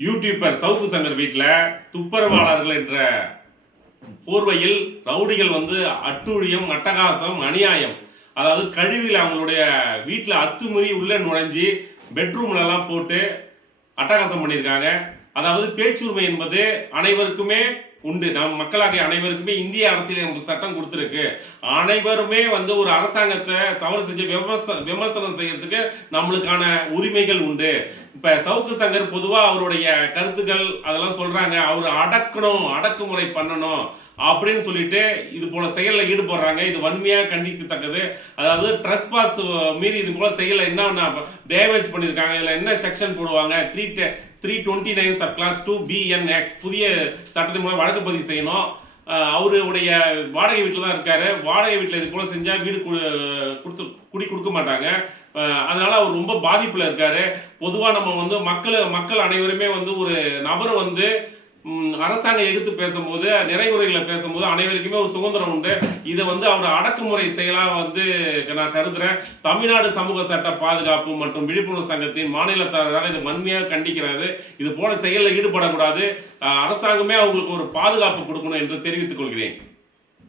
YouTuber Savukku Shankar வீட்டில் துப்புரவாளர்கள் என்ற போர்வையில் ரவுடிகள் வந்து அட்டூழியம் அட்டகாசம் அநியாயம். அதாவது கழிவில் அவங்களுடைய வீட்டில் அத்துமீறி உள்ளே நுழைஞ்சி பெட்ரூம்லலாம் போட்டு அட்டகாசம் பண்ணியிருக்காங்க. அதாவது பேச்சுரிமை என்பது அனைவருக்குமே உண்டு. நம் மக்களாகிய அனைவருக்குமே இந்திய அரசியல் சட்டம் கொடுத்துருக்கு. அனைவருமே வந்து ஒரு அரசாங்கத்தை தவறு செஞ்சு விமர்ச விமர்சனம் செய்யறதுக்கு நம்மளுக்கான உரிமைகள் உண்டு. இப்ப சவுக்கு சங்கர் பொதுவா அவருடைய கருத்துக்கள் அதெல்லாம் சொல்றாங்க. அவர் அடக்கணும் அடக்குமுறை பண்ணணும் அப்படின்னு சொல்லிட்டு இது போல செயலில் ஈடுபடுறாங்க. இது வன்மையா கண்டிக்கத்தக்கது. அதாவது ட்ரெஸ்பாஸ் மீறி இது போல செயலில் என்ன டேமேஜ் பண்ணியிருக்காங்க இதுல என்ன செக்ஷன் போடுவாங்க? Three three twenty nine sub class two BNS புதிய சட்டத்தின் மூலம் வழக்கு பதிவு செய்யணும். அவருடைய வாடகை வீட்டில் தான் இருக்காரு. வாடகை வீட்டில் இது போல செஞ்சால் வீடு கு- கொடுத்து குடி கொடுக்க மாட்டாங்க. அதனால் அவர் ரொம்ப பாதிப்பில் இருக்காரு. பொதுவாக நம்ம வந்து மக்கள் மக்கள் அனைவருமே வந்து ஒரு நபர் வந்து அரசாங்கம் எதிர்த்து பேசும்போது நிறைவுரைகளை பேசும்போது அனைவருக்குமே ஒரு சுதந்திரம் உண்டு. இதை வந்து அவர் அடக்குமுறை செயலாக வந்து நான் கருதுறேன். தமிழ்நாடு சமூக சட்ட பாதுகாப்பு மற்றும் விழிப்புணர்வு சங்கத்தின் மாநிலத்தாரால் இது வன்மையாக கண்டிக்கிறது இது போல செயலில் ஈடுபடக்கூடாது. அரசாங்கமே அவங்களுக்கு ஒரு பாதுகாப்பு கொடுக்கணும் என்று தெரிவித்துக் கொள்கிறேன்.